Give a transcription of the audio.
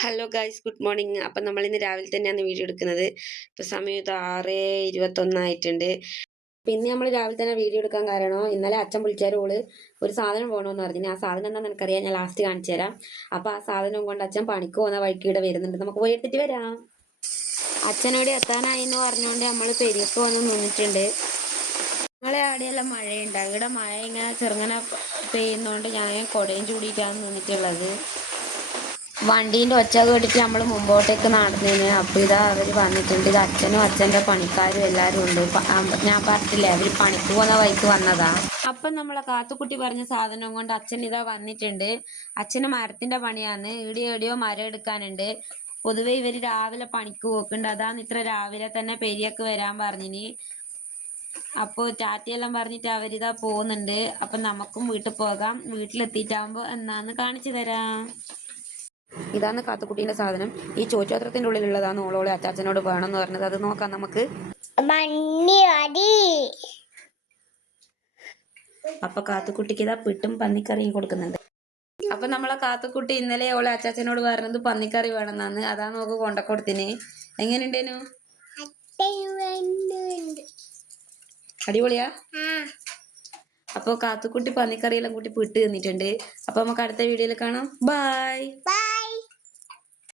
Hello guys, good morning. അപ്പം നമ്മളിന്ന് രാവിലെ തന്നെയാണ് വീഡിയോ എടുക്കുന്നത്. ഇപ്പം സമയം ഇത് 6:21 ആയിട്ടുണ്ട്. പിന്നെ നമ്മൾ രാവിലെ തന്നെ വീഡിയോ എടുക്കാൻ കാരണം ഇന്നലെ അച്ഛൻ വിളിച്ചാൽ ഒരു സാധനം വേണമെന്ന് പറഞ്ഞു. ആ സാധനം എന്താണെന്ന് എനിക്കറിയാം, ഞാൻ ലാസ്റ്റ് കാണിച്ചു തരാം. അപ്പം ആ സാധനം കൊണ്ട് അച്ഛൻ പണിക്ക് പോകുന്ന വഴിക്ക് ഇവിടെ വരുന്നുണ്ട്. നമുക്ക് പോയി എടുത്തിട്ട് വരാം. അച്ഛനോട് എത്താനായി എന്ന് പറഞ്ഞുകൊണ്ട് നമ്മൾ പെരിയക്ക് വന്ന് നിന്നിട്ടുണ്ട്. ഞങ്ങളെ ആടെയെല്ലാം മഴയുണ്ട്. ഇവിടെ മഴ ഇങ്ങനെ ചെറുങ്ങനെ പെയ്യുന്നതുകൊണ്ട് ഞാൻ കുടയും ചൂടിയിട്ടാണ് നിന്നിട്ടുള്ളത്. വണ്ടീൻ്റെ ഒച്ച കേട്ടിട്ട് നമ്മൾ മുമ്പോട്ടേക്ക് നടന്നേന്. അപ്പോൾ ഇതാ അവർ വന്നിട്ടുണ്ട്. ഇത് അച്ഛനും അച്ഛൻ്റെ പണിക്കാരും എല്ലാവരും ഉണ്ട്. ഞാൻ പറഞ്ഞിട്ടില്ലേ, അവർ പണിക്ക് പോകുന്ന വഴിക്ക് വന്നതാ. അപ്പം നമ്മളെ കാത്തുക്കുട്ടി പറഞ്ഞ സാധനം കൊണ്ട് അച്ഛൻ ഇതാ വന്നിട്ടുണ്ട്. അച്ഛന് മരത്തിൻ്റെ പണിയാണ്. എവിടെയോ മരം എടുക്കാനുണ്ട്. പൊതുവെ ഇവർ രാവിലെ പണിക്ക് പോക്കുണ്ട്. അതാണ് ഇത്ര രാവിലെ തന്നെ പെരിയൊക്കെ വരാൻ പറഞ്ഞിനി. അപ്പോൾ ടാറ്റയെല്ലാം പറഞ്ഞിട്ട് അവരിതാ പോകുന്നുണ്ട്. അപ്പം നമുക്കും വീട്ടിൽ പോകാം. വീട്ടിലെത്തിയിട്ടാകുമ്പോൾ എന്നാന്ന് കാണിച്ചു തരാം. ഇതാണ് കാത്തുക്കുട്ടീൻ്റെ സാധനം. ഈ ചോറ്റുപാത്രത്തിൻ്റെ ഉള്ളിലുള്ളതാണ് ഓളോളെ അച്ചാച്ചനോട് വേണമെന്ന് പറഞ്ഞത്. അത് നോക്കാം നമുക്ക്. അപ്പൊ കാത്തുക്കുട്ടിക്ക് ഇതാ പിട്ടും പന്നിക്കറിയും കൊടുക്കുന്നുണ്ട്. അപ്പൊ നമ്മളെ കാത്തുക്കുട്ടി ഇന്നലെ ഓളെ അച്ചാച്ചനോട് പറഞ്ഞത് പന്നിക്കറി വേണമെന്നാണ്. അതാ നോക്ക് കൊണ്ടക്കൊടുത്തിന്. എങ്ങനെയുണ്ടേനു? അടിപൊളിയാ. അപ്പോൾ കാത്തുക്കുട്ടി പന്നിക്കറിയെല്ലാം കൂട്ടി പിട്ട് തിന്നിട്ടുണ്ട്. അപ്പോൾ നമുക്ക് അടുത്ത വീഡിയോയിൽ കാണാം. ബൈ.